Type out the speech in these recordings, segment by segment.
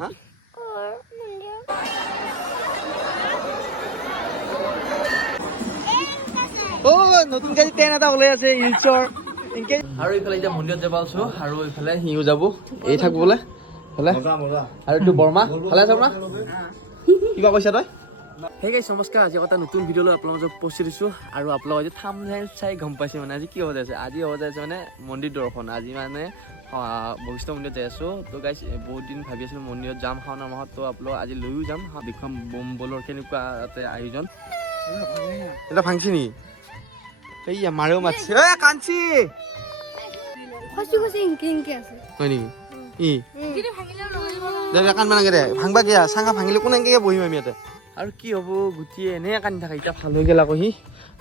হা ও নতুন গাড়ী ট্ৰেইন এটা ওলাই আছে ইলচৰ আৰু এইফালে এতিয়া মন্দিৰত যাব আছো আৰু এইফালে সিও যাব এই থাকব বোলে ভালে আৰু এইটো বৰ্মা ভালে আছে আপোনাৰ কিবা কৈছা তই Hey guys, নমস্কাৰ আজি এটা নতুন ভিডিঅ' লৈ আপোনালোকক উপস্থিত দিছোঁ আৰু আপোনালোকে থাম্বনেইল চাই গম পাইছে মানে আজি কি হ'ব যাইছে আজি হ'ব যাইছে মানে মন্দিৰ দৰ্শন আজি মানে বশিষ্ঠ মন্দিৰত যাই আছোঁ তো গাইছ বহুত দিন ভাবি আছিলোঁ মন্দিৰত যাম শাওণৰ মাহত তো আপোনালোক আজি লৈও যাম দেখুৱাম বম বলৰ কেনেকুৱা তাতে আয়োজন এটা ভাঙছি নেকি এইয়া মাৰেও মাতছে ঐ কাঞ্চি খসি খসি ইনকি ইনকি আছে হয় নেকি যদি ভাঙিলেও লগাই দিব কান মানে দে ভাঙবা গিয়া চাঙা ভাঙিলে কোন এংকে বহিম আমি ইয়াতে আৰু কি হ'ব গুটিয়ে এনে কান্দি থাকে এতিয়া ভাল হৈ গেল আকৌ সি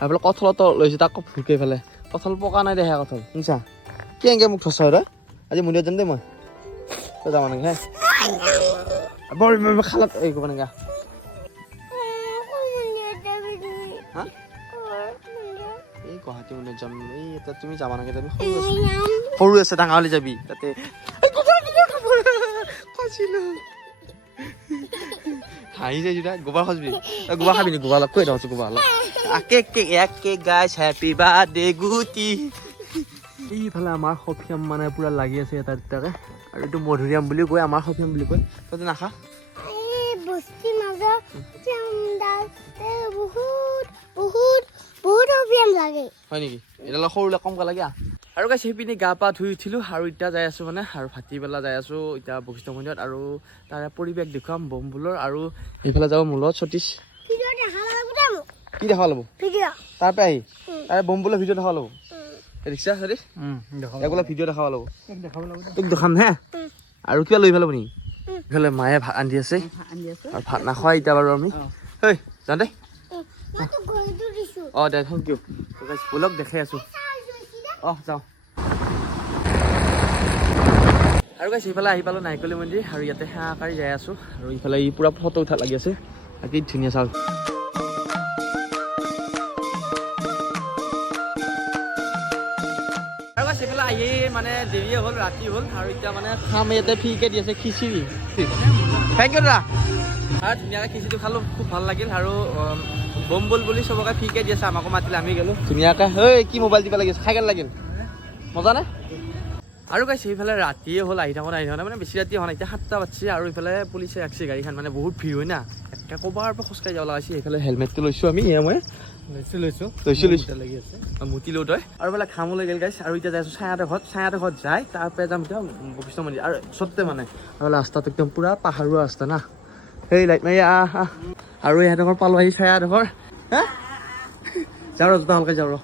আৰু কঁঠলতো লৈছে তাক ভুকে ফেলে কঁঠল পকা নাই দেহে কঁঠল শুনছা কি এংকে মোক থছ হয় আজি মন্দিৰত যাম দেই মই তই যাবা নেকি হে বৰ খালাত এই ক'ব নেগা এই গুৱাহাটী মন্দিৰত যাম এই এটা তুমি যাবা নেকি তুমি সৰু আছে ডাঙৰ হ'লে যাবি তাতে হাঁহি যাই যা গোবৰ খজবি গোবৰ খাবি নি গোবৰ অলপ কৈ দিছোঁ গোবৰ অলপ এক কেক গাইছ হেপী বাৰ্থডে গুটি এইফালে আমাৰ সফিয়াম মানে পুৰা লাগি আছে এটা দুটাকে আৰু এইটো মধুৰিআম বুলি কয় আমাৰ সফিয়াম বুলি কয় তই নাখা বস্তি মাজত বহুত সফিয়াম লাগে হয় নেকি এটা সৰুলে কমকৈ লাগে আৰু গাইছ সেইপিনে গা পা ধুই উঠিলোঁ আৰু এতিয়া যাই আছোঁ মানে আৰু ভাটিবেলা যাই আছোঁ এতিয়া বশিষ্ঠ মন্দিৰত আৰু তাৰে পৰিৱেশ দেখুৱাম বমবুলৰ আৰু সেইফালে যাব মূলত সতীশ কি দেখা ল'ব তাৰ পৰা আহি তাৰে বমবুলৰ ভিডিঅ' দেখা ল'ব ৰিক্সা সতীশ বোলে ভিডিঅ' দেখা ল'ব তোক দেখাম হে আৰু কিবা লৈ পেলাব নেকি এইফালে মায়ে ভাত আন্ধি আছে আৰু ভাত নাখোৱা এতিয়া বাৰু আমি ঐ যাওঁ দেই অঁ দে থেংক ইউ বলক দেখাই আছোঁ যাওঁ আৰু গাইছ এইফালে আহি পালোঁ নাৰিকলী মন্দিৰ আৰু ইয়াতে সেৱাকাৰী যাই আছোঁ আৰু ইফালে ই পূৰা ফটো উঠা লাগি আছে কি ধুনীয়া চাউল আৰু গাইছ এইফালে আহি মানে দেৰিয়ে হ'ল ৰাতি হ'ল আৰু এতিয়া মানে খাম ইয়াতে ফ্ৰীকৈ দি আছে খিচিৰি থেংক ইউ দাদা আৰু ধুনীয়াকৈ খিচিৰিটো খালোঁ খুব ভাল লাগিল আৰু বমবল বুলি চবকে ফ্ৰীকৈ দি আছে আমাকো মাতিলে আমি গ'লোঁ ধুনীয়াকৈ ঐ কি মোবাইল দিব লাগিছে খাই কেনে লাগিল মজা নে আৰু গাইছ সেইফালে ৰাতিয়ে হ'ল আহি থাকোঁ মানে বেছি ৰাতি হোৱা নাই এতিয়া 7টা বাজিছে আৰু এইফালে পুলিচে ৰাখিছে গাড়ীখন মানে বহুত ভিৰ হয় না একে ক'ৰবাৰ পৰা খোজকাঢ়ি যাব লগা হৈছে এইফালে হেলমেটটো লৈছোঁ আমি মই লৈছোঁ লাগি আছে মুতি লওঁ তই আৰু বোলে ঘামো লৈ গ'ল গাইছ আৰু এতিয়া যাই আছোঁ ছায়াহঁতৰ ঘৰত যাই তাৰ পৰা যাম এতিয়া বশিষ্ঠ মন্দিৰ আৰু ওচৰতে মানে আৰু ৰাস্তাটো একদম পূৰা পাহাৰুৱা ৰাস্তা না সেই লাইট মাৰি আৰু ইহঁতৰ পালোঁ আহি ছায়াহঁতৰ হা যাওঁ জোতা ভালকৈ যাওঁ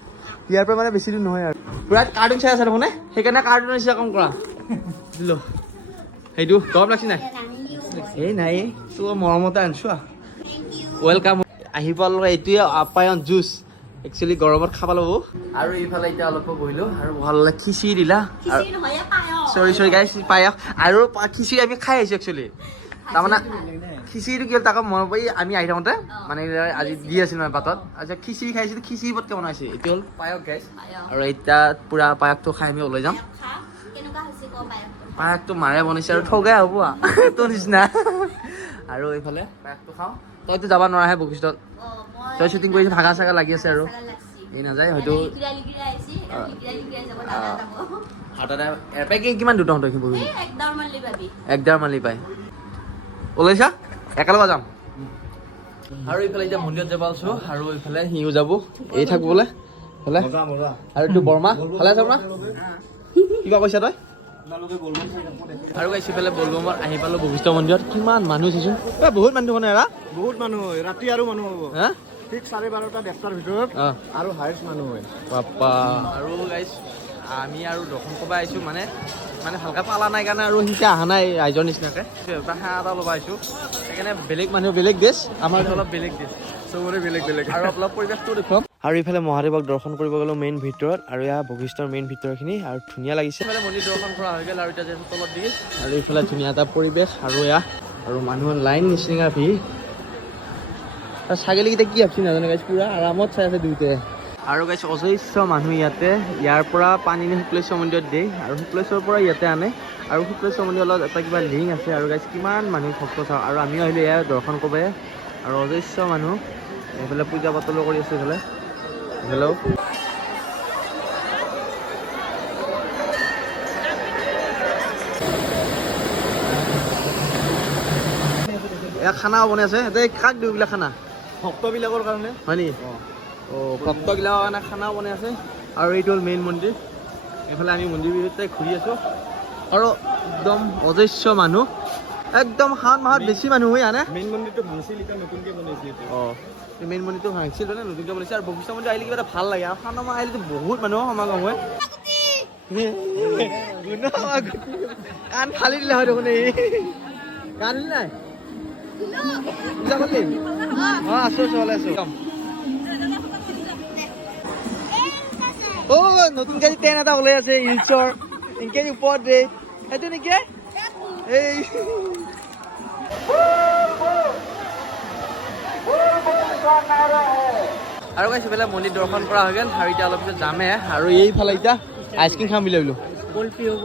ইয়াৰ পৰা মানে বেছি দূৰ নহয় আৰু পুৰা কাৰ্টুন চাই আছে দেখোন সেইকাৰণে কাৰ্টুনৰ নিচিনা কাম কৰা দিলোঁ সেইটো গৰম লাগছি নাই এই নাই তোৰ মৰমতে আনিছোঁ ৱেলকাম আহি পালোঁ এইটোৱে আপ্যায়ন জুচ একচুৱেলি গৰমত খাব ল'ব আৰু এইফালে এতিয়া অলপ বহিলোঁ আৰু ভাল খিচিৰি দিলা চৰি গাইছ পায়স আৰু খিচিৰি আমি খাই আহিছোঁ একচুৱেলি তাৰমানে খিচিৰিটো কি হ'ল তাকো মনত পৰি আমি আহি থাকোঁতে মানে আজি দি আছিল মানে বাটত আচ্ছা খিচিৰি খাইছিলোঁ খিচিৰি পটকৈ বনাইছে এইটো হ'ল পায়স গাইছ আৰু এতিয়া পূৰা পায়সটো খাই আমি ওলাই যাম পায়সটো মাৰে বনাইছে আৰু ঠগাই হ'ব তোৰ নিচিনা আৰু এইফালে পায়সটো খাওঁ তইতো যাব নোৱাৰাহে বশিষ্ঠত তই শ্বুটিং কৰিছে ভাগা চাগা লাগি আছে আৰু এই নাযায় হয়তো হাততে এৰপাই কিমান দূৰ তহঁতৰ বহি 1.5 মাইল পায় ওলাইছা একেলগে যাম আৰু এইফালে এতিয়া মন্দিৰত যাব আছোঁ আৰু এইফালে সিও যাব এই থাকব বোলে ভালে আৰু এইটো বৰ্মা ভালে আছে আপোনাৰ কিবা কৈছা তই আৰু গাইছ ইফালে বলবমত আহি পালোঁ বশিষ্ঠ মন্দিৰত কিমান মানুহ চাইছোঁ বহুত মানুহ মানে বহুত মানুহ হয় ৰাতি আৰু মানুহ হ'ব হা ঠিক 12:30-1টাৰ ভিতৰত আৰু হাইষ্ট মানুহ হয় বাপ্পা আৰু গাইছ আমি আৰু দৰ্শন কৰিব আহিছোঁ মানে ভালকৈ পালা নাই কাৰণে আৰু সিহঁতে অহা নাই ৰাইজৰ নিচিনাকৈ হাঁহ এটা ল'ব আহিছোঁ সেইকাৰণে বেলেগ মানুহ বেলেগ দেশ আমাৰ অলপ বেলেগ দেশ চবৰে বেলেগ আৰু অলপ পৰিৱেশটো দেখুৱাম আৰু ইফালে মহাদেৱক দৰ্শন কৰিব গ'লোঁ মেইন ভিতৰত আৰু এয়া বশিষ্ঠৰ মেইন ভিতৰখিনি আৰু ধুনীয়া লাগিছে ইফালে মন্দিৰ দৰ্শন কৰা হৈ গ'ল আৰু এতিয়া যিহেতু তলত দি আৰু ইফালে ধুনীয়া এটা পৰিৱেশ আৰু এয়া আৰু মানুহৰ লাইন নিচিনা ভিৰ আৰু ছাগলীকেইটা কি ভাবছি নাজানো গাইছ পুৰা আৰামত চাই আছে দুয়োটাই আৰু গাইছ অজস্ৰ মানুহ ইয়াতে ইয়াৰ পৰা পানী নি শুক্লেশ্বৰ মন্দিৰত দিয়ে আৰু শুক্লেশ্বৰৰ পৰা ইয়াতে আনে আৰু শুক্লেশ্বৰ মন্দিৰৰ লগত এটা কিবা লিংক আছে আৰু গাইছ কিমান মানুহ ভক্ত চাওঁ আৰু আমিও আহিলোঁ ইয়াৰ দৰ্শন কৰিব আৰু অজস্ৰ মানুহ এইফালে পূজা পাতলো কৰি আছে এইফালে হেল্ল' এয়া খানাও বনাই আছে এতিয়া কাক দিওঁ এইবিলাক খানা ভক্তবিলাকৰ কাৰণে হয় নেকি অঁ ভক্তবিলাকৰ কাৰণে খানাও বনাই আছে আৰু এইটো হ'ল মেইন মন্দিৰ এইফালে আমি মন্দিৰৰ ভিতৰতে ঘূৰি আছোঁ আৰু একদম অজস্ৰ মানুহ একদম শাওণ মাহত বেছি মানুহ হৈ আনে মেইন মন্দিৰটো ভাঙিছিল এতিয়া নতুনকৈ বনাইছে অঁ মেইন মন্দিৰটো ভাঙিছিল মানে নতুনকৈ বনাইছে আৰু বশিষ্ঠ মন্দিৰ আহিলে কিবা এটা ভাল লাগে আৰু শাওণ মাহ আহিলেতো বহুত মানুহৰ সমাগম হয় কাণ ফালি দিলে হয় দেখোন এই কাণ নাই পূজা কৰিলি অঁ আছোঁ ভালে আছোঁ অ' নতুনকৈ ট্ৰেইন এটা ওলাই আছে হিলছৰ এনেকৈ ওপৰত দে সেইটো নেকি এই আৰু কৈছে বোলে মন্দিৰ দৰ্শন কৰা হৈ গ'ল আৰু এতিয়া অলপ পিছত যামে আৰু এইফালে এতিয়া আইচক্ৰীম খাম বুলি ভাবিলোঁ কল্পি হ'ব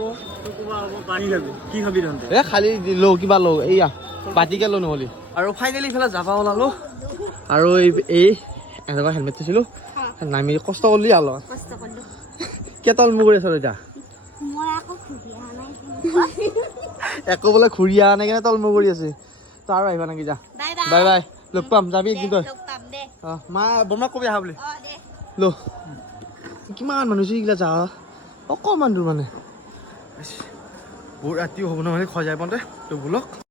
হ'ব পানী খাবি কি খাবি তহঁতে এই খালি লওঁ কিবা লওঁ এইয়া বাতিকে লওঁ নহ'লি আৰু ফাইনেলি ইফালে যাব ওলালোঁ আৰু এই এনেকুৱা হেলমেট থৈছিলোঁ নামি কষ্ট কৰিলি আৰু লগত কষ্ট কৰিলোঁ কেতল মোৰ কৰি আছ এতিয়া মই আকৌ ঘূৰি অহা নাই একো বোলে ঘূৰি অহা নাই কেনে তল মোৰ কৰি আছে তই আৰু আহিবা নেকি যা বাই বাই লগ পাম যাবি একদিন তই অঁ মা বৰমাক কবি আহা বুলি ল কিমান মানুহ হৈছে এইগিলা যা অকণমান দূৰ মানে বহুত ৰাতিও হ'ব নহয় খজাই পাওঁতে তই বোলক